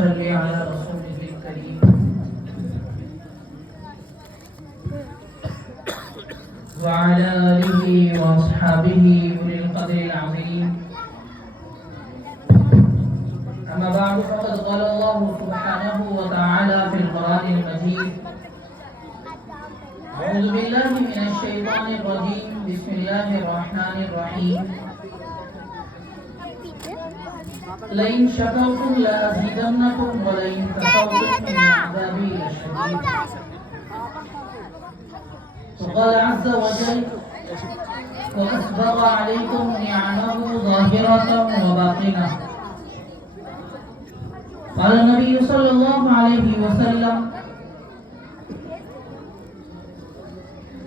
صل على رسوله الكريم وعلى آله وأصحابه أولي القدر العظيم. أما بعد فقد قال الله سبحانه وتعالى في القرآن المجيد: أعوذ بالله من الشيطان الرجيم. بسم الله الرحمن الرحيم. لئن شكرتم لأزيدنكم ولئن كفرتم إن عذابي لشديد. وقال عز وجل: وأسبغ عليكم نعمه ظاهرة وباطنة. قال النبي صلى الله عليه وسلم: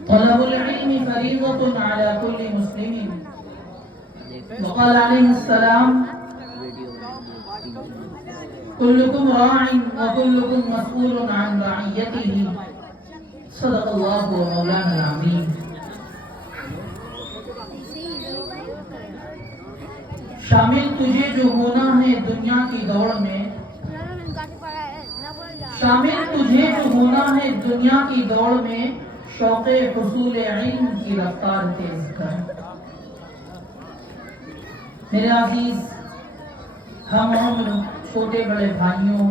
طلب العلم فريضة على كل مسلم. وقال عليه السلام: كلكم راع وكلكم مسؤول عن رعيته. صدق الله ومولانا العظيم. شامل تجھے جو ہونا ہے دنیا کی دوڑ میں، شامل تجھے جو ہونا ہے دنیا کی دوڑ میں، شوق حصول علم کی رفتار تیز کر. میرے عزیز ہم عمر چھوٹے بڑے بھائیوں،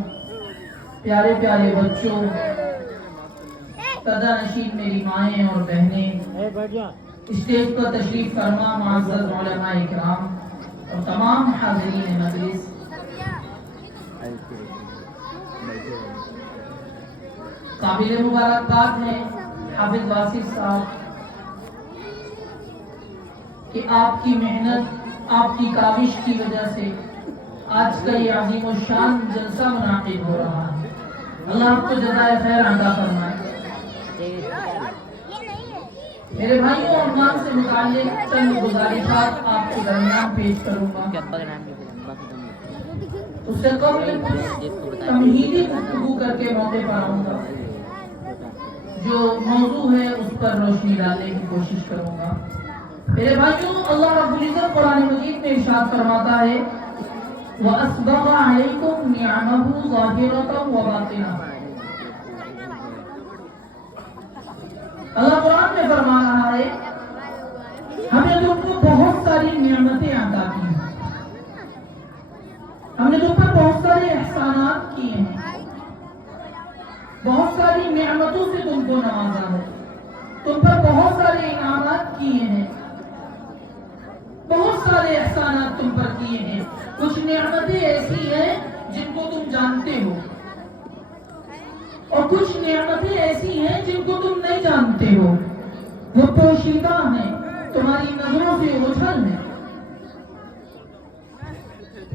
پیارے پیارے بچوں، قدر نشین میری مائیں اور بہنیں، اسٹیج پر تشریف فرما معزز علماء اکرام اور تمام حاضرین مجلس، قابل مبارکباد ہیں حافظ واصف صاحب کہ آپ کی محنت، آپ کی کاوش کی وجہ سے آج کا یہ عظیم الشان جلسہ منعقد ہو رہا ہے. اللہ آپ کو جزائے خیر عطا فرمائے. میرے بھائیوں اور نام سے متعلق چند گزارشات آپ کے درمیان پیش کروں گا. اس سے قبل تمہیدی گفتگو کر کے موقع پر آؤں گا. جو موضوع ہے اس پر روشنی ڈالنے کی کوشش کروں گا. میرے بھائیوں، اللہ رب العزت قرآن مجید میں ارشاد فرماتا ہے: وَأَسْبَغَ عَلَيْكُمْ نِعَمَهُ ظَاهِرَةً وَبَاطِنَةً. اللہ قرآن میں فرما رہا ہے ہم نے تم کو بہت ساری نعمتیں عطا کی ہیں، ہم نے تم پر بہت سارے احسانات کیے ہیں، بہت ساری نعمتوں سے تم کو نوازا ہے، تم پر بہت سارے انعامات کیے ہیں، بہت سارے احسانات تم پر کیے ہیں. کچھ نعمتیں ایسی ہیں جن کو تم جانتے ہو اور کچھ نعمتیں ایسی ہیں جن کو تم نہیں جانتے ہو. وہ پوشیدہ ہیں، تمہاری نظروں سے اوجھل ہیں،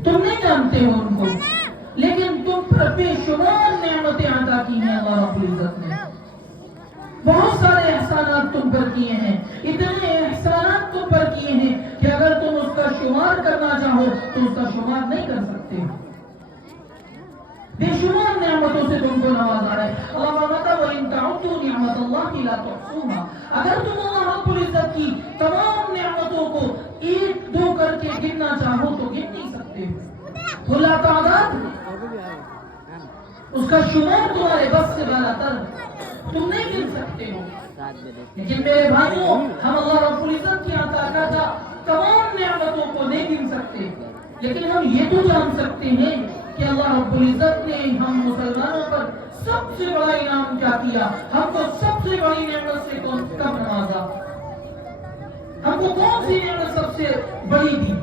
تم نہیں جانتے ہو ان کو، لیکن تم پر بے شمار نعمتیں عطا کی ہیں اللہ رب العزت نے. بہت سارے احسانات تم پر کیے ہیں، اتنے احسانات تم پر کیے ہیں کہ اگر تم اس کا شمار کرنا چاہو تو اس کا شمار نہیں کر سکتے. بے شمار نعمتوں سے تم کو نوازا ہے. اللہ فرماتا ہے: وَإِن تَعُدُّوا نِعْمَتَ اللَّهِ لَا تُحْصُوهَا. اگر تم اللہ رب العزت کی تمام نعمتوں کو ایک دو کر کے گننا چاہو تو گن نہیں سکتے. وہ لا تعداد، اس کا شمار تمہارے بس سے بالا تر، تم نہیں گن سکتے ہو. لیکن میرے بھائیوں، ہم اللہ رب العزت کی عطا کردہ تمام نعمتوں کو نہیں گن سکتے، لیکن ہم یہ تو جان سکتے ہیں کہ اللہ رب العزت نے ہم مسلمانوں پر سب سے بڑا انعام کیا کیا، ہم کو سب سے بڑی نعمت سے کب نوازا، ہم کو کون سی نعمت سب سے بڑی دی.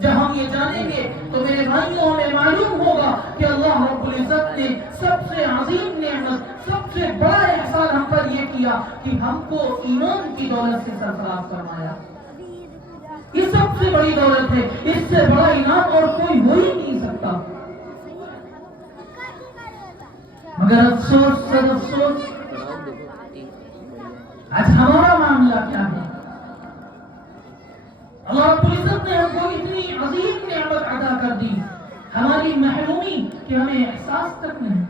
جب ہم یہ جانیں گے تو میرے بھائیوں ہمیں معلوم ہوگا کہ اللہ رب العزت نے سب سے عظیم نعمت، سب سے بڑا احسان ہم پر یہ کیا کہ ہم کو ایمان کی دولت سے سرفراز فرمایا. یہ سب سے بڑی دولت ہے، اس سے بڑا انعام اور کوئی ہو ہی نہیں سکتا. مگر افسوس، سب افسوس، آج ہمارا معاملہ کیا ہے؟ اللہ رب العزت نے ہم کو اتنی عظیم نعمت عطا کر دی، ہماری محرومی کہ ہمیں احساس تک نہیں.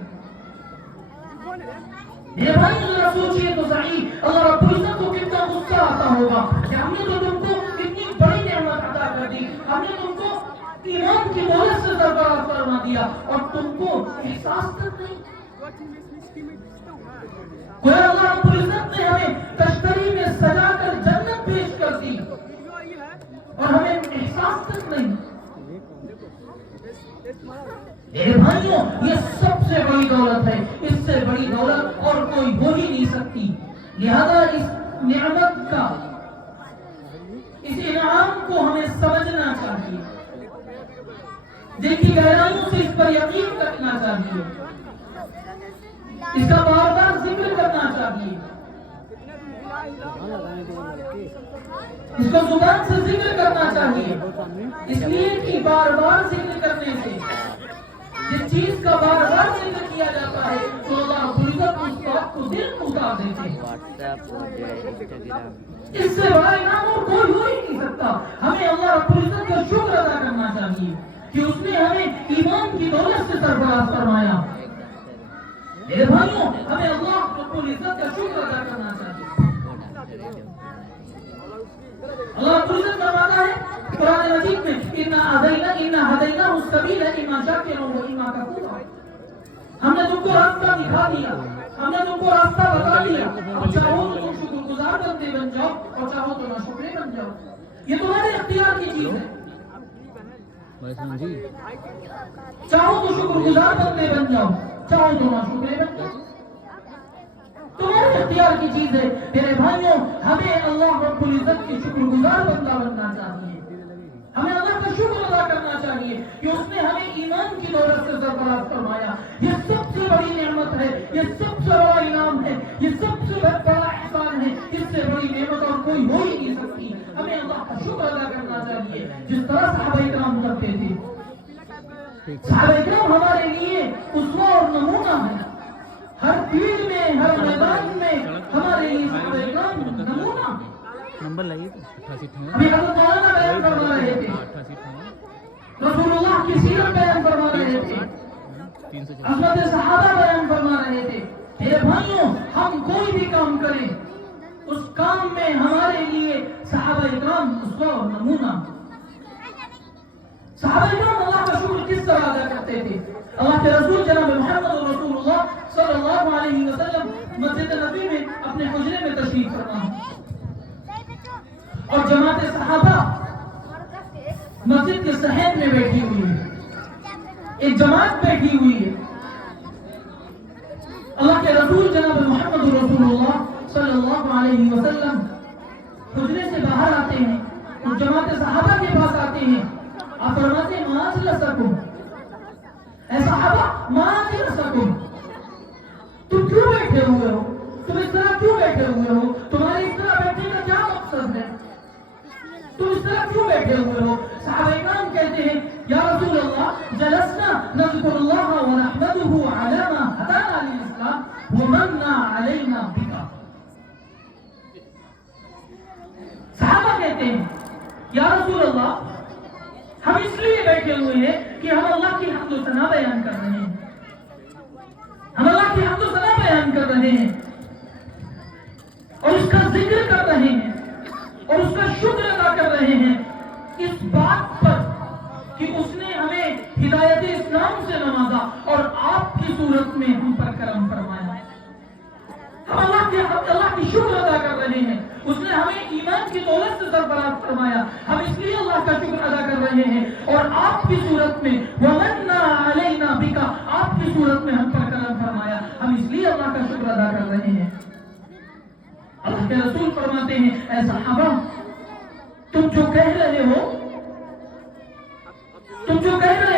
میرے بھائی ذرا سوچئے تو صحیح، اللہ رب العزت کو کتنا غصہ آتا ہوگا کہ ہم نے تو تم کو اتنی بڑی نعمت عطا کر دی، ہم نے تم کو ایمان کی دولت سے سرفراز فرما دیا اور تم کو احساس تک نہیں. گویا اللہ رب العزت نے ہمیں کشتری میں سجا کر جنت پیش کر دی اور ہمیں احساس تک نہیں. میرے بھائیوں، یہ سب سے بڑی دولت ہے، اس سے بڑی دولت اور کوئی ہو ہی نہیں سکتی. لہذا اس نعمت کا، اس انعام کو ہمیں سمجھنا چاہیے، دل کی گہرائیوں سے اس پر یقین رکھنا چاہیے، اس کا بار بار ذکر کرنا چاہیے، اس کو زبان سے ذکر کرنا چاہیے، اس لیے کہ بار بار ذکر کرنے سے جس چیز کا بار بار ذکر کیا جاتا ہے تو اللہ رب العزت اس بات کو دل کو اتار دیتے ہیں. اس سے بڑا انعام اور کوئی ہو ہی نہیں سکتا. ہمیں اللہ رب العزت کا شکر ادا کرنا چاہیے کہ اس نے ہمیں ایمان کی دولت سے سرفراز فرمایا. میرے بھائیوں، ہمیں اللہ رب العزت کا شکر ادا کرنا چاہیے. اللہ رب العزت فرماتا ہے قرآن مجید میں اِنَّا هَدَيْنَاهُ السَّبِيلَ إِمَّا شَاكِرًا وَإِمَّا كَفُورًا. ہم نے تم کو راستہ دکھا دیا، ہم نے تم کو راستہ بتا دیا. اب چاہو تو تم شکر گزار بندے بن جاؤ اور چاہو تو ناشکرے بن جاؤ. یہ تمہارے اختیار کی چیز ہے. چاہو تو شکر گزار بندے بن جاؤ، چاہو تو ناشکرے بن جاؤ. تمہارے اختیار کی چیز ہے. میرے بھائیوں، ہمیں اللہ رب العزت کی شکر گزار بندہ بننا چاہیے. ہمیں اللہ کا شکر ادا کرنا چاہیے کہ اس نے ہمیں ایمان کی دولت سے سرفراز فرمایا. یہ سب سے بڑی نعمت ہے، یہ سب سے بڑا انعام ہے، یہ سب سے بڑا احسان ہے. اس سے بڑی نعمت اور کوئی ہو ہی نہیں سکتی. ہمیں اللہ کا شکر ادا کرنا چاہیے جس طرح صحابہ کرام کرتے تھے. صحابہ کرام ہمارے لیے اسوہ اور نمونہ ہے. ہر فیلڈ میں، ہر میدان میں ہمارے لیے صحابہ کرام نمونہ. نمبر لائیے. ابھی حضرت مولانا بیان فرما رہے تھے، رسول اللہ کی سیرت بیان فرما رہے تھے، عظمت صحابہ بیان فرما رہے تھے. میرے بھائیوں، ہم کوئی بھی کام کریں اس کام میں ہمارے لیے صحابہ کرام اسوہ اور نمونہ. صحابہ کرام اللہ کا شکر کس طرح ادا کرتے تھے؟ اللہ کے رسول جناب محمد رسول اللہ صلی اللہ علیہ وسلم مسجد نبی میں اپنے حجرے میں تشریف فرما ہے اور جماعت صحابہ مسجد کے صحن میں بیٹھی ہوئی ہے. ایک جماعت بیٹھی ہوئی ہے. اللہ کے رسول جناب محمد رسول اللہ صلی اللہ علیہ وسلم حجرے سے باہر آتے ہیں اور جماعت صحابہ کے پاس آتے ہیں. آپ فرماتے ہیں ما اجلسکم، اے صحابہ ما اجلسکم، تم کیوں بیٹھے ہوئے ہو؟ تم اس طرح کیوں بیٹھے ہوئے ہو؟ تمہارے اس طرح بیٹھنے کا کیا مقصد ہے؟ تم اس طرح کیوں بیٹھے ہوئے ہو؟ صحابہ کرام کہتے ہیں یا رسول اللہ جلسنا نذکر اللہ ونحمده علی ما ہدانا للاسلام ومن علینا بک. صحابہ کہتے ہیں یا رسول اللہ ہم اس لیے بیٹھے ہوئے ہیں کہ ہم اللہ کی حمد و ثنا بیان کر رہے ہیں، ہم اللہ کی حمد و ثنا بیان کر رہے ہیں اور اس کا ذکر کر رہے ہیں اور اس کا شکر ادا کر رہے ہیں اس بات پر کہ اس نے ہمیں ہدایت اسلام سے نوازا اور آپ کی صورت میں ہم پر کرم فرمایا. ہم اللہ کی شکر ادا کر رہے ہیں. اس نے ہمیں ایمان کی دولت سے سرفراز فرمایا. ہم اس لیے اللہ کا شکر ادا کر رہے ہیں اور آپ کی صورت میں وَمَنَّا عَلَيْنَا بِكَ، آپ کی صورت میں ہم پر کرم فرمایا. ہم اس لیے اللہ کا شکر ادا کر رہے ہیں. اللہ کے رسول فرماتے ہیں اے صحابہ تم جو کہہ رہے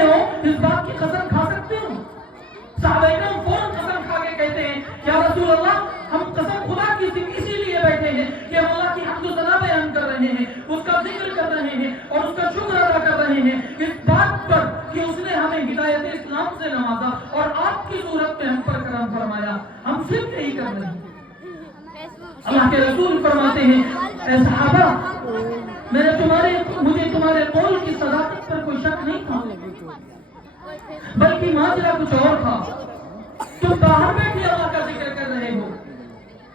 ہو اس بات کی قسم کھا سکتے ہو؟ صحابہ کرام فوراً قسم کھا کے کہتے ہیں یا رسول اللہ ہم قسم خدا کی اسی لیے بیٹھے ہیں کہ ہم اللہ کی حمد و ثنا بیان کر رہے ہیں، اس کا ذکر کر رہے ہیں اور اس کا شکر ادا کر رہے ہیں اس بات پر کہ اس نے ہمیں ہدایت اسلام سے نوازا اور آپ کی صورت میں ہم پر کرم فرمایا. ہم صرف یہی کر رہے ہیں. اللہ کے رسول فرماتے ہیں اے صحابہ مجھے تمہارے قول کی صداقت پر کوئی شک نہیں تھا، بلکہ ماجرا کچھ اور تھا. تم باہر بیٹھے اللہ کا ذکر کر رہے ہو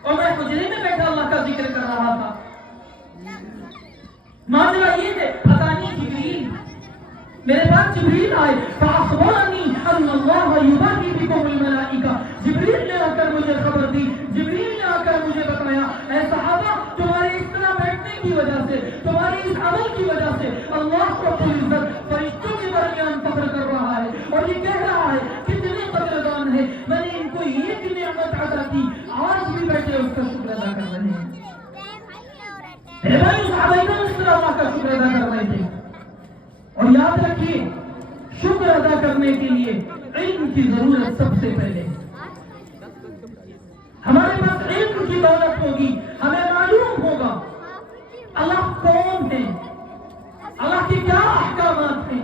اور میں حجرے میں بیٹھا اللہ کا ذکر کر رہا تھا. ماجرا یہ ہے اتانی جبریل میرے پاس جبریل آئے فاخبرنی ان اللہ یباہی بکم الملائکہ، جبریل نے آ کر مجھے خبر دی، جبریل نے آ کر مجھے بتایا اے صحابہ تمہارے اس طرح بیٹھنے کی وجہ سے، تمہاری اس عمل کی وجہ سے اللہ رب العزت فرشتوں کے درمیان فخر کر رہا ہے اور یہ کہہ رہا ہے کتنے قدردان ہیں، میں نے ان کو ایک نعمت عطا کی، آج بھی بیٹھے اس کا شکر ادا کر رہے ہیں۔ میرے بھائی صحابہ کرام اس طرح اللہ کا شکر ادا کر رہے تھے۔ اور یاد رکھیے شکر ادا کرنے کے لیے علم کی ضرورت سب سے پہلے۔ ہمارے پاس علم کی دولت ہوگی، ہمیں معلوم ہوگا اللہ کون ہے، اللہ کے کیا احکامات ہیں،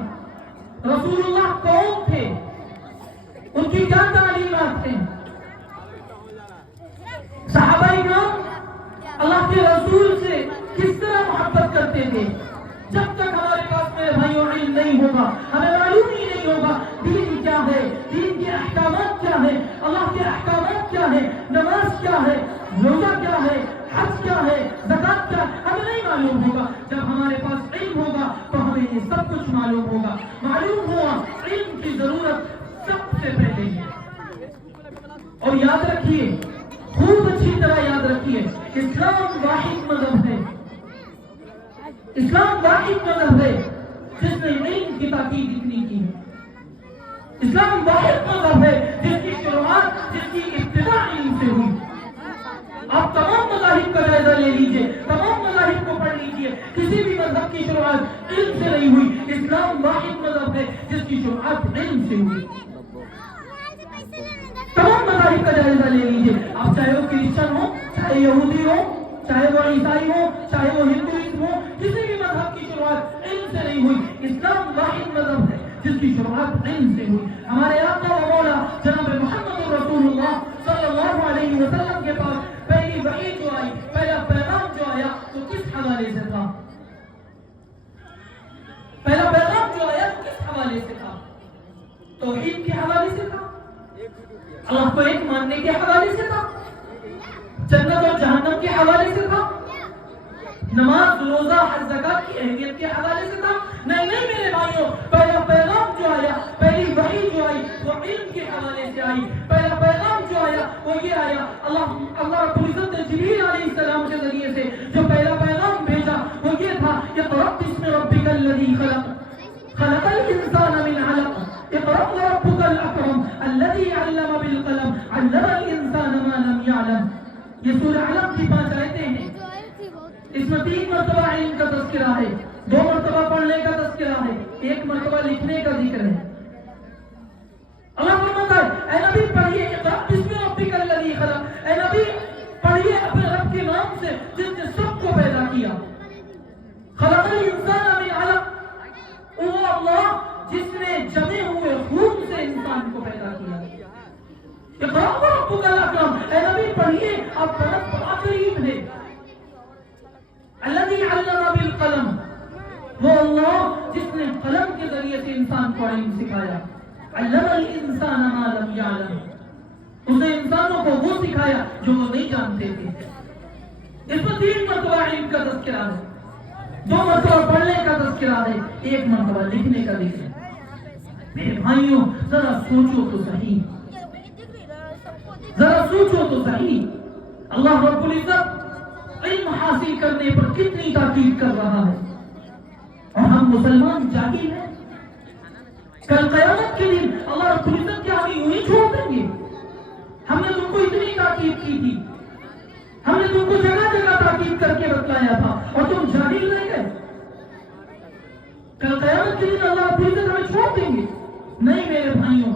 رسول اللہ کون تھے، ان کی کیا تعلیمات ہیں۔ صحابہ کرام اللہ کے رسول سے کس طرح محبت کرتے تھے۔ جب تک ہمارے پاس میرے بھائیوں علم نہیں ہوگا، ہمیں معلوم ہی نہیں ہوگا دین کیا ہے، دین کے احکامات کیا ہے، اللہ کے احکامات کیا ہے، نماز کیا ہے، روزہ کیا ہے، حج کیا ہے، زکات کیا ہے، ہمیں نہیں معلوم ہوگا۔ جب ہمارے پاس علم ہوگا تو ہمیں یہ سب کچھ معلوم ہوگا۔ معلوم ہوا علم کی ضرورت سب سے پہلے ہے۔ اور یاد رکھیے، خوب اچھی طرح یاد رکھیے، اسلام واحد مذہب ہے، اسلام واحد مذہب ہے جس نے علم کی تاکید اتنی کی ہے۔ اسلام واحد مذہب ہے جس کی شروعات، جس کی ابتدا علم سے ہوئی۔ آپ تمام مذاہب کا جائزہ لے لیجئے، تمام مذاہب کو پڑھ لیجئے، کسی بھی مذہب کی شروعات علم سے نہیں ہوئی۔ اسلام واحد مذہب ہے جس کی شروعات علم سے ہوئی۔ تمام مذاہب کا جائزہ لے لیجئے، آپ چاہے وہ کرسچن ہو، چاہے یہودی ہو، چاہے وہ عیسائی ہو، چاہے وہ ہندوازم ہو، کسی بھی مذہب کی شروعات علم سے نہیں ہوئی۔ اسلام واحد مذہب ہے جس کی شروعات علم سے ہوئی۔ ہمارے آقا و مولا جناب محمد رسول اللہ صلی اللہ علیہ وسلم کے پاس پہلی وحی جو آئی، پہلا پیغام جو آیا تو کس حوالے سے تھا؟ پہلا پیغام جو آیا تو کس حوالے سے تھا؟ توحید کے حوالے سے تھا، اللہ کو ایک ماننے کے حوالے سے تھا، جنت اور جہنم کے حوالے سے تھا، نماز روزہ حج زکات کی اہمیت کے حوالے سے تھا؟ نہیں میرے بھائیوں، پہلا پیغام جو آیا، پہلی وحی جو آئی وہ علم کے حوالے سے آئی۔ پہلا پیغام جو آیا وہ یہ آیا، اللہ رب العزت نے جبریل علیہ السلام کے ذریعے سے جو پہلا پیغام بھیجا وہ یہ تھا، اقرأ باسم ربک الذی خلق، خلق الانسان من علق، اقرأ وربک الاکرم الذی علم بالقلم، علم الانسان ما لم يعلم۔ یہ سورہ علق کی 5 آیتیں ہیں۔ اس میں 3 مرتبہ علم کا تذکرہ ہے، 2 مرتبہ پڑھنے کا تذکرہ ہے، 1 مرتبہ لکھنے کا ذکر ہے۔ اللہ فرماتا ہے اے نبی پڑھیے اقرأ باسم ربک الذی خلق، اے نبی پڑھیے اپنے رب کے نام سے جس نے سب کو پیدا کیا۔ خلق الانسان من علق، وہ اللہ جس نے جمے ہوئے خون سے انسان کو پیدا کیا۔ اقرأ وربک الاکرم، اے نبی پڑھیے آپ کا رب بڑا کریم ہے۔ الذی علم بالقلم، وہ اللہ جس نے قلم کے ذریعے سے انسان کو علم سکھایا۔ علم الانسان ما لم يعلم، اس نے انسانوں کو وہ سکھایا جو وہ نہیں جانتے تھے۔ اس میں 3 مرتبہ علم کا تذکرہ ہے، 2 مرتبہ پڑھنے کا تذکرہ ہے، 1 مرتبہ لکھنے کا ذکر ہے۔ میرے بھائیوں ذرا سوچو تو صحیح، ذرا سوچو تو صحیح، اللہ رب العزت علم حاصل کرنے پر کتنی تاکید کر رہا ہے، اور ہم مسلمان جاہل ہیں۔ کل قیامت کے دن اللہ رب العزت کیا ہمیں یوں ہی چھوڑ دیں گے؟ ہم نے تم کو اتنی تاکید کی تھی، ہم نے تم کو جگہ جگہ تاکید کر کے بتلایا تھا اور تم جاہل رہ گئے۔ کل قیامت کے دن اللہ رب العزت ہمیں چھوڑ دیں گے؟ نہیں میرے بھائیوں،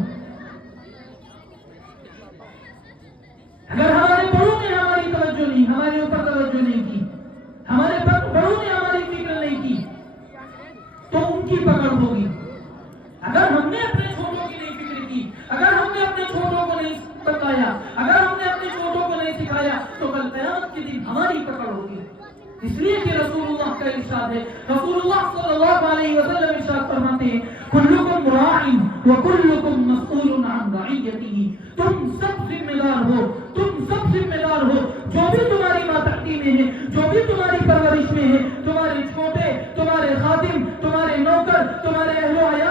اگر ہمارے بڑوں نے ہماری توجہ نہیں، ہمارے اوپر توجہ نہیں کی، ہمارے بڑوں نے ہماری فکر نہیں کی تو ان کی پکڑ ہوگی۔ اگر ہم نے اپنے چھوٹوں کی نہیں فکر کی، اگر ہم نے اپنے چھوٹوں کو نہیں بتایا، اگر ہم نے اپنے چھوٹوں کو نہیں سکھایا تو کل قیامت کے دن ہماری پکڑ ہوگی۔ اس لیے کہ رسول اللہ کا ارشاد ہے، رسول اللہ صلی اللہ علیہ وسلم ارشاد فرماتے ہیں کلکم راع وکلکم مسئول عن رعیتہ، تم سب ذمہ دار ہو، تم سب ذمہ دار ہو، جو بھی تمہاری ماتحتی میں ہے، جو بھی تمہاری پرورش میں ہے، تمہارے چھوٹے، تمہارے خادم، تمہارے نوکر، تمہارے اہل و عیال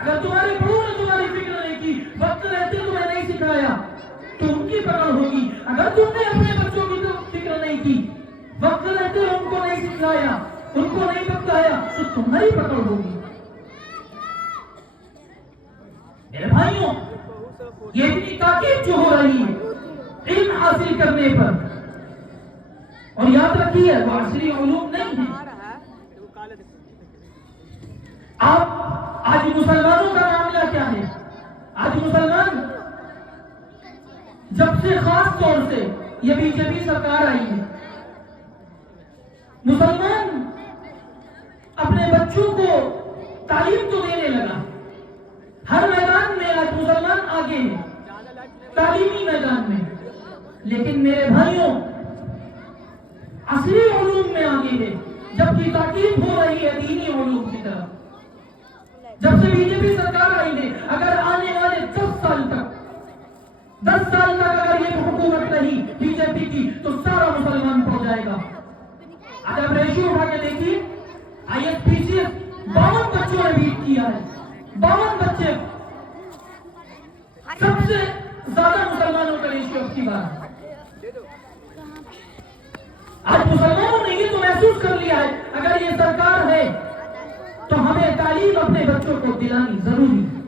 اگر تمہارے بڑوں نے تمہاری فکر نہیں کی، وقت رہتے تمہیں نہیں سکھایا تو ان کی پکڑ ہوگی. اگر تم نے اپنے بچوں کی فکر نہیں کی، وقت رہتے ان کو نہیں سکھایا، ان کو نہیں بتایا تو تمہاری پکڑ ہوگی. میرے بھائیوں، یہ اتنی تاکید جو ہو رہی ہے علم حاصل کرنے پر، اور یاد رکھیے وہ عصری علوم نہیں ہے. آپ آج مسلمانوں کا معاملہ کیا ہے؟ آج مسلمان جب سے خاص طور سے یہ بی جے پی سرکار آئی ہے، مسلمان اپنے بچوں کو تعلیم تو دینے لگا. ہر میدان میں آج مسلمان آگے ہیں، تعلیمی میدان میں. لیکن میرے بھائیوں، عصری علوم میں آگے ہے، جبکہ تاکید ہو رہی ہے دینی علوم کی طرف. جب سے بی جے پی سرکار آئی ہے، اگر آنے والے 10 سال تک اگر یہ حکومت رہی بی جے پی کی تو سارا مسلمان پڑ جائے گا. اگر آپ ریشیو اٹھا کے دیکھیے، I S P C S 52 بچوں نے بیٹ کیا ہے. 52 بچے، سب سے زیادہ مسلمانوں کا ریشیو اب کی بات. آج مسلمانوں نے یہ تو محسوس کر لیا ہے اگر یہ سرکار ہے تو ہمیں تعلیم اپنے بچوں کو دلانی ضروری ہے.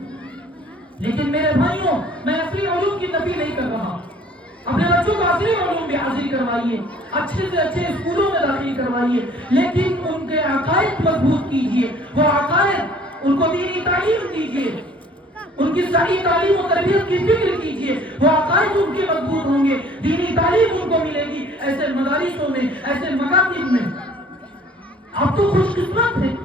لیکن میرے بھائیوں، میں عصری علوم کی نفی نہیں کر رہا. اپنے بچوں کو عصری علوم بھی حاصل کروائیے، اچھے سے اچھے اسکولوں میں داخل کروائیے، لیکن ان کے عقائد مضبوط کیجیے. وہ عقائد، ان کو دینی تعلیم دیجیے، ان کی صحیح تعلیم و تربیت کی فکر کیجیے. وہ عقائد ان کے مضبوط ہوں گے، دینی تعلیم ان کو ملے گی. ایسے مدارسوں میں، ایسے مکاتب میں آپ تو خوش قسمت ہیں.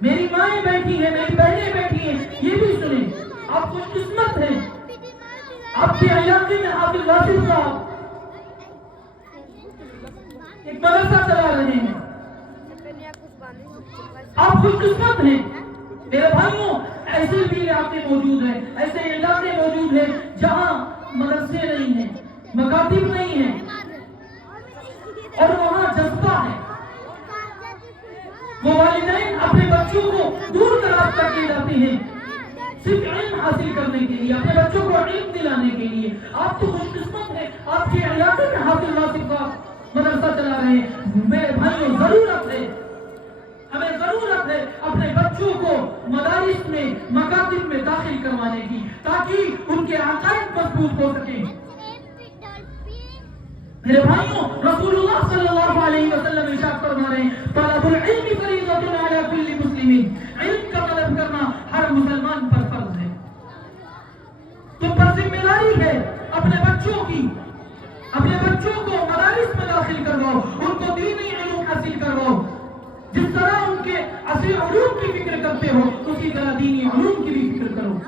میری مائیں بیٹھی ہیں، میری بہنیں بیٹھی ہیں، یہ بھی سنیں، آپ خوش قسمت ہیں. آپ کے علاقے میں حافظ واصف صاحب ایک مدرسہ چلا رہے ہیں، آپ خوش قسمت ہیں. میرے بھائیوں، ایسے بھی علاقے موجود ہیں، ایسے علاقے موجود ہیں جہاں مدرسے نہیں ہیں، مکاتب نہیں ہیں، اور وہاں جذبہ ہے. وہ والدین اپنے بچوں کو دور دراز تک لے جاتے ہیں صرف علم حاصل کرنے کے لیے، اپنے بچوں کو علم دلانے کے لیے. آپ تو خوش قسمت ہیں، آپ کے علاقے میں حافظ واصف صاحب مدرسہ چلا رہے ہیں. میرے بھائیوں، ضرورت ہے، ہمیں ضرورت ہے اپنے بچوں کو مدارس میں، مکاتب میں داخل کروانے کی، تاکہ ان کے عقائد مضبوط ہو سکیں. میرے بھائیوں، رسول اللہ صلی اللہ علیہ وسلم ارشاد فرما رہے ہیں، طلب العلم فریضۃ علی کل مسلم. علم کا طلب کرنا ہر مسلمان پر فرض ہے. تم پر ذمہ داری ہے اپنے بچوں کی، اپنے بچوں کو مدارس میں داخل کرواؤ، ان کو دینی علوم حاصل کرواؤ. جس طرح ان کے عصری علوم کی فکر کرتے ہو، اسی طرح دینی علوم کی بھی فکر کرو.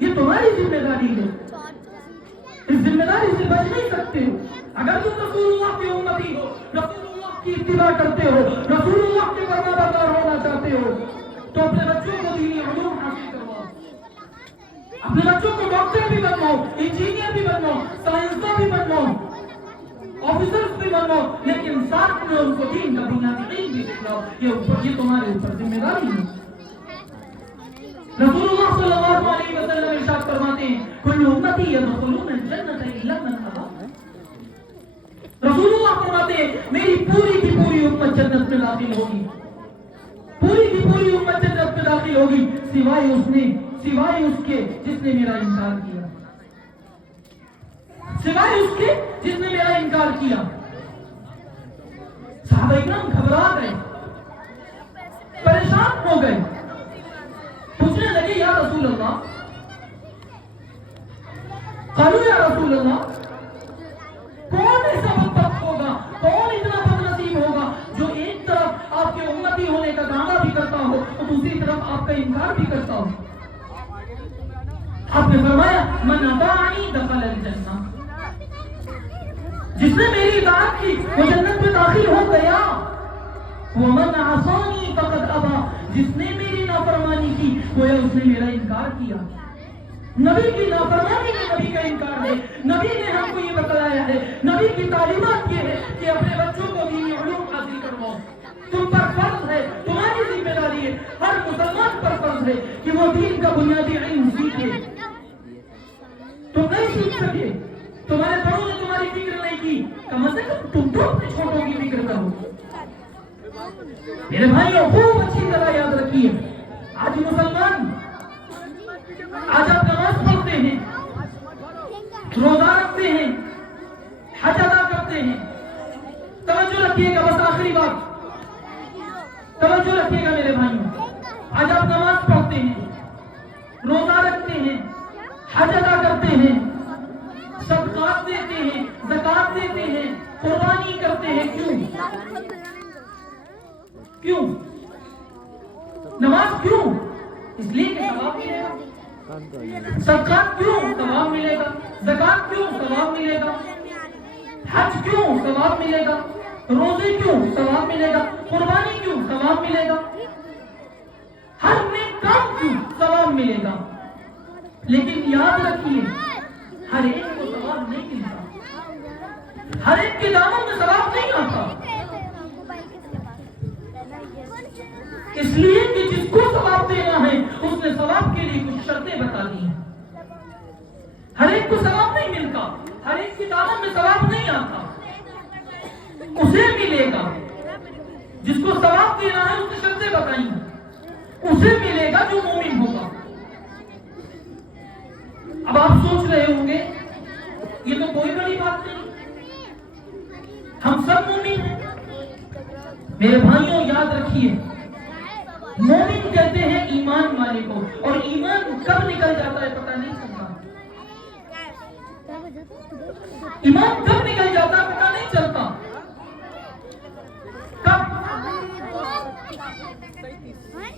یہ تمہاری ذمہ داری ہے، اس ذمہ داری سے بچ نہیں سکتے ہو. اگر تم رسول اللہ کی امتی ہو، رسول اللہ کی اتباع کرتے ہو، رسول اللہ کے فرما بردار ہونا چاہتے ہو، تو اپنے بچوں کو دینی علوم حاصل کرواؤ. اپنے بچوں کو ڈاکٹر بھی بنواؤ، انجینئر بھی بنواؤ، سائنسداں بھی بنواؤ، آفیسرز بھی بنواؤ، لیکن ساتھ میں ان کو دین کا بنیادی علم بھی سکھلاؤ. یہ تمہارے اوپر ذمہ داری ہے. رسول اللہ صلی اللہ علیہ وسلم ارشاد فرماتے ہیں، کل امتی یدخلون الجنۃ الا من ابا. رسول اللہ فرماتے ہیں، میری پوری کی پوری امت جنت میں داخل ہوگی، پوری کی پوری امت جنت میں داخل ہوگی، سوائے اس کے جس نے میرا انکار کیا، سوائے اس کے جس نے میرا انکار کیا. صحابہ اکرام گھبرا گئے، پریشان ہو گئے، پوچھنے لگے، یا رسول اللہ، قالوا یا رسول اللہ، کون ایسا بدبخت ہوگا، کون اتنا بد نصیب ہوگا جو ایک طرف آپ کے امتی ہونے کا دعویٰ بھی کرتا ہو اور دوسری طرف آپ کا انکار بھی کرتا ہو. آپ نے فرمایا، من اطاعنی دخل الجنہ، جس نے میری اطاعت کی وہ جنت میں داخل ہو گیا. ومن عصانی فقد ابا، جس نے میری نافرمانی کی گویا اس نے میرا انکار کیا. نبی کی نافرمانی میں نبی کا انکار ہے. نبی نے ہم کو یہ بتلایا ہے، نبی کی تعلیمات یہ ہے کہ اپنے بچوں کو دینی علوم حاصل کرواؤ. تم پر فرض ہے، تمہاری ذمہ داری ہے، ہر مسلمان پر فرض ہے کہ وہ دین کا بنیادی علم سیکھے۔ تم نہیں سیکھ سکے، تمہارے بڑوں نے تمہاری فکر نہیں کی، کم از کم تم تو اپنے چھوٹوں کی فکر کرو۔ میرے بھائیوں خوب اچھی طرح یاد رکھیے، آج مسلمان، آج آپ نماز پڑھتے ہیں، روزہ رکھتے ہیں، حج ادا کرتے ہیں، توجہ رکھیے گا، بس آخری بات توجہ رکھیے گا میرے بھائیوں، آج آپ نماز پڑھتے ہیں، روزہ رکھتے ہیں، حج ادا کرتے ہیں، صدقات دیتے ہیں، زکات دیتے ہیں، قربانی کرتے ہیں، کیوں نماز کیوں؟ اس لیے کہ ثواب ملے گا۔ صدقات کیوں؟ ثواب ملے گا۔ زکات کیوں؟ ثواب ملے گا۔ حج کیوں؟ ثواب ملے گا۔ روزے کیوں؟ ثواب ملے گا۔ قربانی کیوں؟ ثواب ملے گا۔ ہر نیک کام کیوں؟ ثواب ملے گا۔ لیکن یاد رکھیے، ہر ایک کو ثواب نہیں ملتا، ہر ایک کے دامن میں ثواب نہیں آتا، اس لیے کہ جس کو ثواب دینا ہے اس نے ثواب کے لیے کچھ شرطیں بتا دی ہیں۔ ہر ایک کو ثواب نہیں ملتا، ہر ایک کے دامن میں ثواب نہیں آتا، اسے ملے گا جس کو ثواب دینا ہے، اس نے شرطیں بتائی ہیں، اسے ملے گا جو مومن ہوگا۔ اب آپ سوچ رہے ہوں گے یہ تو کوئی بڑی بات نہیں، ہم سب مومن ہیں۔ میرے بھائیوں یاد رکھیے، مومن کہتے ہیں ایمان والے کو، اور ایمان کب نکل جاتا ہے پتہ نہیں چلتا، ایمان کب نکل جاتا ہے پتہ نہیں چلتا،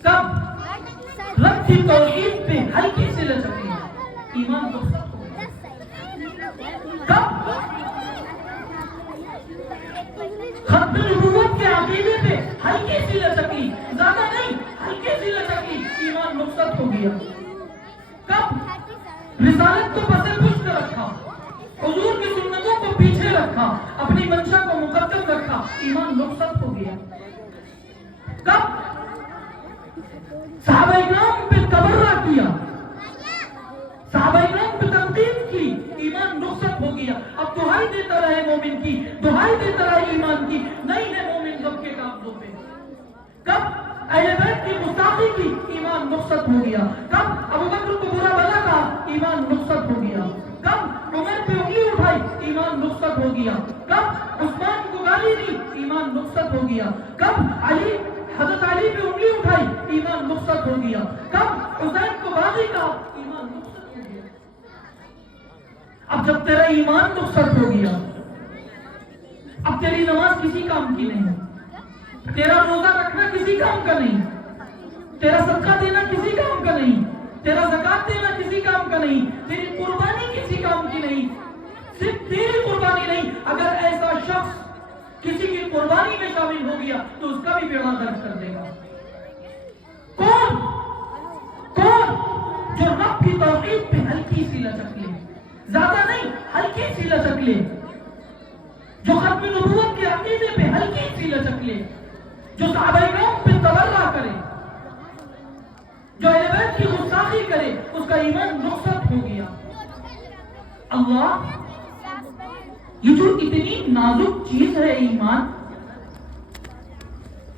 کب رب کی توحید پہ ہلکی سے لچکتی ہے ایمان کو، کب ختم نبوت کے عقیدے پہ ہلکی سی لچکی، زیادہ نہیں، ہلکی سی لچکی، ایمان رخصت ہو گیا، کب رسالت کو پس پشت رکھا، حضور کی سنتوں کو پیچھے رکھا، اپنی منشا کو مقدم رکھا، ایمان رخصت ہو گیا، کب صحابہ اکرام پہ تبرہ کیا، صحابہ اکرام پہ تنقید کی، ایمان رخصت ہو گیا، اب دہائی دیتا رہے مومن کی، دہائی دیتا رہے ایمان کی، نہیں ہے مومن رب کے کاغذوں پہ، کب اہل بیت کی گستاخی کی، ایمان رخصت ہو گیا، کب ابو بکر کو برا بھلا کہا، ایمان رخصت ہو گیا، کب عمر پہ انگلی اٹھائی، ایمان رخصت ہو گیا، کب عثمان کو گالی دی، ایمان رخصت ہو گیا، کب حضرت علی پہ انگلی اٹھائی، ایمان رخصت ہو گیا، کب حسین کو باغی کہا، ایمان رخصت ہو گیا۔ اب جب تیرا ایمان رخصت ہو گیا، اب تیری نماز کسی کام کی نہیں، تیرا روزہ رکھنا کسی کام کا نہیں، تیرا صدقہ دینا کسی کام کا نہیں، تیرا زکات دینا کسی کام کا نہیں، تیری قربانی کسی کام کی نہیں، صرف تیری قربانی نہیں، اگر ایسا شخص کسی کی قربانی میں شامل ہو گیا تو اس کا بھی بیڑا غرق کر دے گا۔ کون جو رب کی توحید پہ ہلکی سی لچک لے، زیادہ نہیں، ہلکی سی لچک لے، جو ختم نبوت کے عقیدے پہ ہلکی سی لچک لے، جو صحابہ اکرام پہ تبرہ کرے، جو اہل بیت کی گستاخی کرے، اس کا ایمان رخصت ہو گیا۔ اللہ، یہ جو اتنی نازک چیز ہے ایمان،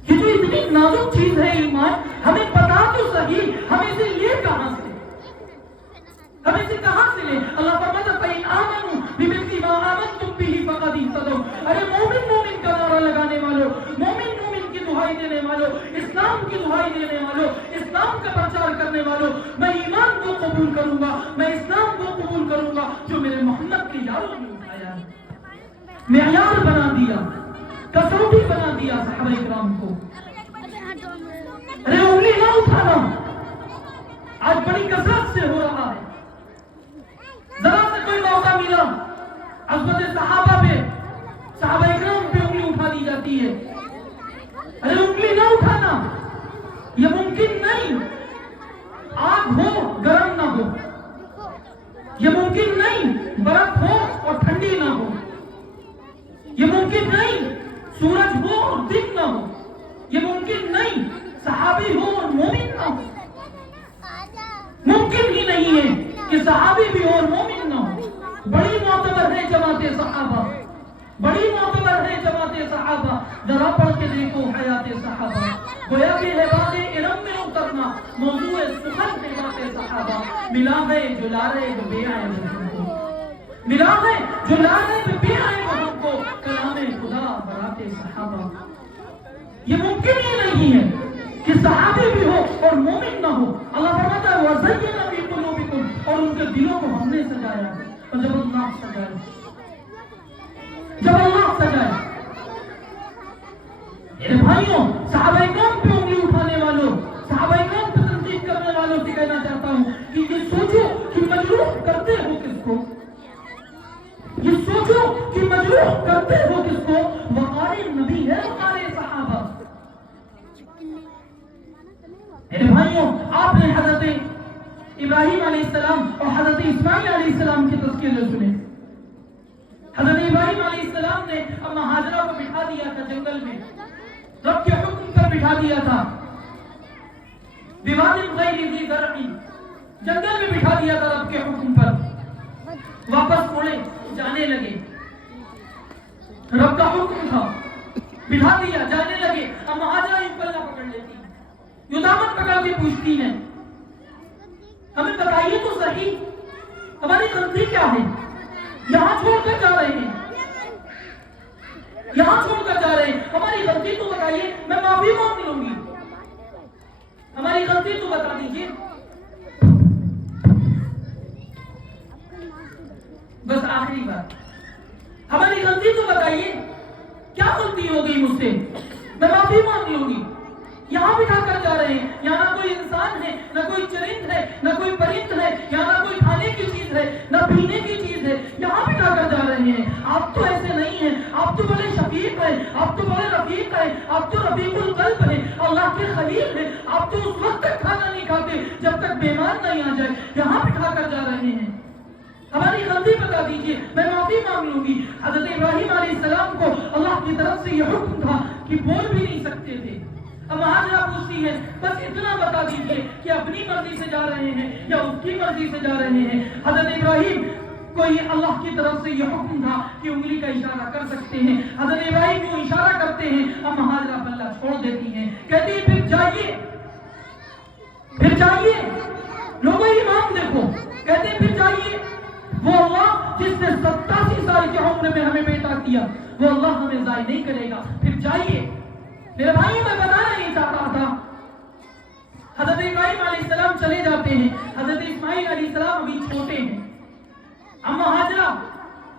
یہ جو اتنی نازک چیز ہے ایمان، ہمیں پتا تو صحیح، ہمیں اسے لے کہاں سے، ہمیں اسے کہاں سے لے؟ اللہ فرماتا ہے فَإِنْ آمَنُوا بِمِثْلِ مَا آمَنْتُمْ بِهِ فَقَدِ اهْتَدَوْا۔ ارے مومن کا نعرہ لگانے والوں، مومن کی دہائی دینے والوں، اسلام کی دہائی دینے والوں، اسلام کا پرچار کرنے والوں، میں ایمان کو قبول کروں گا، میں اسلام کو قبول کروں گا جو میرے محمد کی یاروں نے اٹھایا ہے، معیار بنا دیا، کسوٹی بنا دیا صحابہ اکرام کو۔ ارے انگلی نہ اٹھانا آج بڑی کثرت سے ہو رہا ہے، ذرا سے کوئی موقع ملا عظمت صحابہ پہ، صحابہ اکرام پہ انگلی اٹھا دی جاتی ہے۔ ارے انگلی نہ اٹھانا، یہ ممکن نہیں، آگ ہو گرم نہ ہو، یہ ممکن نہیں برف ہو اور ٹھنڈی نہ ہو، یہ ممکن نہیں سورج ہو اور دن نہ ہو، کہ صحابی بھی ہو اور مومن نہ ہو. بڑی معتبر ہے جماعت صحابہ, بڑی معتبر ہے جماعت صحابہ. ذرا پڑھ کے دیکھو حیات صحابہ, گویا کہ ہے باغ علم میں اترنا موضوع سخن ہے بات صحابہ. ملا ہے جو لا رہے جو بے آئے وہ ہم کو, ملا ہے جو لا رہے جو بے آئے وہ ہم کو. کلام خدا برات صحابہ. یہ ممکن ہی نہیں ہے کہ صحابی بھی ہو اور مومن نہ ہو. اللہ فرماتا ہے وَزَيَّنَ فِي قُلُوبِكُمْ, اور ان کے دلوں کو ہم نے سجایا. اور جب اللہ سجائے, جب اللہ سجائے, میرے بھائیوں صحابہ کرام پہ انگلی اٹھانے والوں, صحابہ کرام پہ تنقید کرنے والوں سے کہنا چاہتا ہوں کہ یہ سوچو کہ مجروح کرتے ہو کس کو, یہ سوچو کہ مجروح کرتے ہو کس کو. وقار نبی ہے وقار صحابہ. میرے بھائیوں آپ نے حضرت ابراہیم علیہ السلام اور حضرت اسماعیل علیہ السلام کی تذکرے سنے. حضرت ابراہیم علیہ السلام نے اما ہاجرہ کو بٹھا دیا تھا جنگل میں, رب کے حکم پر بٹھا دیا تھا. بواد غیر ذی زرع, جنگل میں بٹھا دیا تھا رب کے حکم پر. واپس مڑے جانے لگے, رب کا حکم تھا, بٹھا دیا جانے لگے. اما ہاجرہ یوں پلہ پکڑ لیتی, یوں دامن پکڑ کے پوچھتی ہیں ہمیں بتائیے تو صحیح ہماری غلطی کیا ہے, یہاں چھوڑ کر جا رہے ہیں, یہاں چھوڑ کر جا رہے ہیں, ہماری غلطی تو بتائیے, میں معافی مانگ لوں گی, ہماری غلطی تو بتا دیجیے. بس آخری بات, ہماری غلطی تو بتائیے, کیا غلطی ہو گئی مجھ سے, میں معافی مانگ لوں گی. یہاں بٹھا کر جا رہے ہیں, یہاں نہ کوئی انسان ہے, نہ کوئی چرند ہے, نہ کوئی پرند ہے, یہاں نہ کوئی کھانے کی چیز ہے, نہ پینے کی چیز ہے, یہاں بٹھا کر جا رہے ہیں. آپ تو ایسے نہیں ہیں, آپ تو بڑے شفیق ہیں, آپ تو بڑے رفیق ہیں, آپ تو رفیق القلب ہیں, اللہ کے خلیل ہیں. آپ تو اس وقت تک کھانا نہیں کھاتے جب تک بیمار نہیں آ جائے, یہاں بٹھا کر جا رہے ہیں, ہماری غلطی بتا دیجیے, میں معافی مانگ لوں گی. حضرت ابراہیم علیہ السلام کو اللہ کی طرف سے یہ حکم تھا کہ بول بھی نہیں سکتے تھے. اب ہاجرہ پوچھتی ہے بس اتنا بتا دیجیے کہ اپنی مرضی سے جا رہے ہیں یا اس کی مرضی سے جا رہے ہیں. حضرت ابراہیم کو یہ اللہ کی طرف سے یہ حکم تھا کہ انگلی کا اشارہ کر سکتے ہیں. حضرت ابراہیم کو اشارہ کرتے ہیں, اب ہاجرہ پلہ چھوڑ دیتی ہیں, کہتی ہے پھر جائیے, پھر جائیے. لوگوں ایمان دیکھو, کہتے ہیں پھر جائیے. وہ اللہ جس نے 87 سال کی عمر میں ہمیں بیٹا کیا, وہ اللہ ہمیں ضائع نہیں کرے گا, پھر جائیے. میرے بھائیوں میں بتانا نہیں چاہتا تھا. حضرت ابراہیم علیہ السلام چلے جاتے ہیں, حضرت اسماعیل علیہ السلام ابھی چھوٹے ہیں, اما ہاجرہ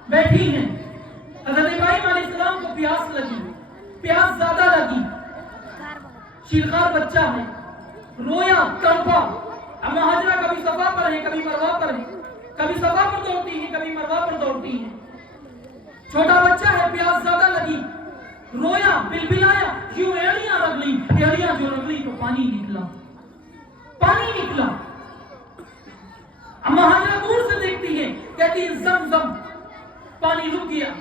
بیٹھی ہیں. حضرت ابراہیم علیہ السلام کو پیاس لگی, پیاس زیادہ لگی, شیرخوار بچہ ہے, رویا تڑپا. اما ہاجرہ کبھی صفا پر ہیں, کبھی مروہ پر ہیں, کبھی صفا پر دوڑتی ہیں, کبھی مروہ پر دوڑتی ہیں. چھوٹا بچہ ہے, پیاس زیادہ لگی, رویا بلبلایا, کیوں ایڑیاں رگ لی, ایڑیاں جو رگ لی تو پانی نکلا, پانی نکلا. اما ہاجرہ دور سے دیکھتی ہے, کہتی ہے زمزم, پانی رک گیا.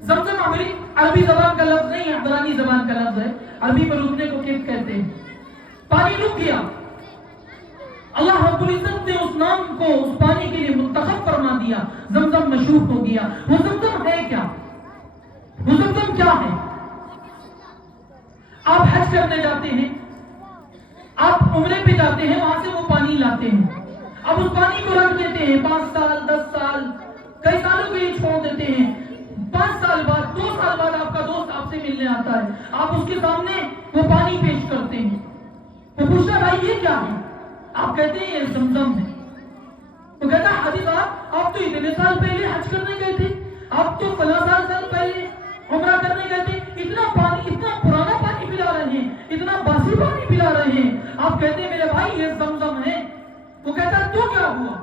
زمزم عربی زبان کا لفظ نہیں ہے, عبرانی زبان کا لفظ ہے. عربی میں رکنے کو کیف کہتے ہیں. پانی رک گیا. اللہ رب العزت نے اس نام کو اس پانی کے لیے منتخب فرما دیا, زمزم مشہور ہو گیا. وہ زمزم ہے کیا, وہ زمزم کیا ہے؟ آپ حج کرنے جاتے ہیں, آپ عمرے پہ جاتے ہیں, وہاں سے وہ پانی لاتے ہیں. اب اس پانی کو رکھ دیتے ہیں 5 سال 10 سال, کئی سالوں کے لیے چھوڑ دیتے ہیں. 5 سال بعد 2 سال بعد آپ کا دوست آپ سے ملنے آتا ہے, آپ اس کے سامنے وہ پانی پیش کرتے ہیں. وہ پوچھتا بھائی یہ کیا ہے؟ آپ کہتے ہیں یہ زمزم ہے. وہ کہتا ہے حاجی صاحب آپ تو اتنے سال پہلے حج کرنے گئے تھے, آپ تو فلاں سال پہلے عمرہ کرنے گئے تھے, اتنا پانی, اتنا پرانا پانی پلا رہے ہیں, اتنا باسی پانی پلا رہے ہیں. آپ کہتے ہیں میرے بھائی یہ زمزم ہے. وہ کہتا ہے تو کیا ہوا؟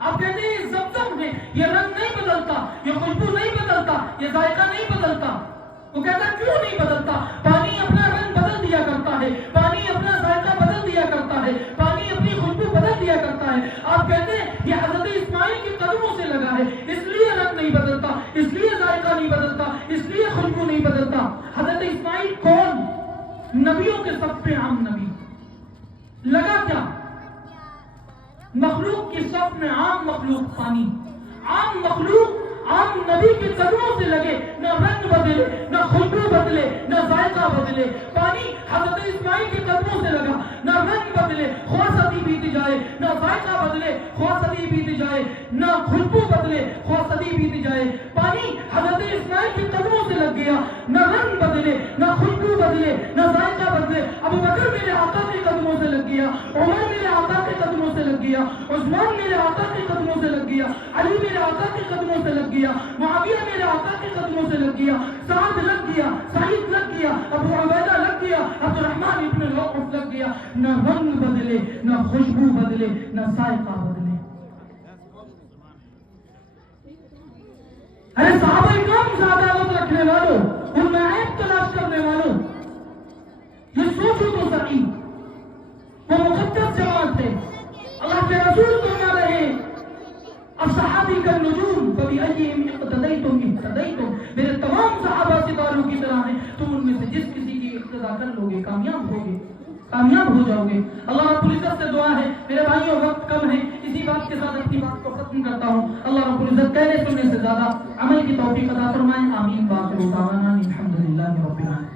آپ کہتے ہیں یہ زمزم ہے, یہ رنگ نہیں بدلتا, یہ خوشبو نہیں بدلتا, یہ ذائقہ نہیں بدلتا. وہ کہتا ہے کیوں نہیں بدلتا؟ پانی اپنا رنگ بدل دیا کرتا ہے, پانی اپنا ذائقہ بدل دیا کرتا ہے, پانی اپنی خوشبو بدل دیا کرتا ہے. آپ کہتے ہیں یہ حضرت اسماعیل کے قدموں سے لگا ہے, اس لیے رنگ نہیں بدلتا, اس لیے ذائقہ نہیں بدلتا, اس لیے خوشبو نہیں بدلتا. حضرت اسماعیل کون؟ نبیوں کے سب پہ عام نبی. لگا کیا؟ مخلوق کی صف میں عام مخلوق پانی، عام مخلوق عام نبی کے قدموں سے لگے، نہ رنگ بدلے، نہ خوشبو بدلے، نہ ذائقہ بدلے. پانی حضرت اسماعیل کے قدموں سے لگا، نہ رنگ بدلے، خواہ صدی بیت جائے، نہ ذائقہ بدلے، خواہ صدی بیت جائے، نہ خوشبو بدلے، خواہ صدی بیت جائے. پانی حضرت اسماعیل کے قدموں سے لگ گیا، نہ رنگ بدلے، نہ خوشبو بدلے، نہ ذائقہ بدلے. ابو بکر میرے آقا کے قدموں سے لگ گیا، عمر میرے آقا کے قدموں سے لگ گیا، عثمان میرے آقا کے قدموں سے لگ گیا، علی میرے آقا کے قدموں سے لگ گیا، معاویہ میرے آقا کے قدموں سے لگ گیا، سعد لگ گیا، سعید لگ گیا، ابو عبیدہ لگ گیا، عبد الرحمن ابن عوف لگ گیا. نہ رنگ بدلے، نہ خوشبو بدلے، نہ ذائقہ بدلے. ارے صحابہ کم زیادہ عدد رکھنے والوں، ان میں عیب تلاش کرنے والوں، یہ سوچو تو صحیح. وہ مقدس جماعت تھے. اللہ کے رسول فرما رہے ہیں الصحابی کا نجوم فبأيهم اقتديتم اهتديتم. میرے تمام صحابہ ستاروں کی طرح ہیں، تم ان میں سے جس کسی کی اقتدا کر لو گے کامیاب ہوگے، کامیاب ہو جاؤ گے. اللہ رب العزت سے دعا ہے، میرے بھائیوں وقت کم ہے، اسی بات کے ساتھ اپنی بات کو ختم کرتا ہوں. اللہ رب العزت کہنے سننے سے زیادہ عمل کی توفیق عطا فرمائے. آمین. باقر دعوانا الحمدللہ رب العالمین.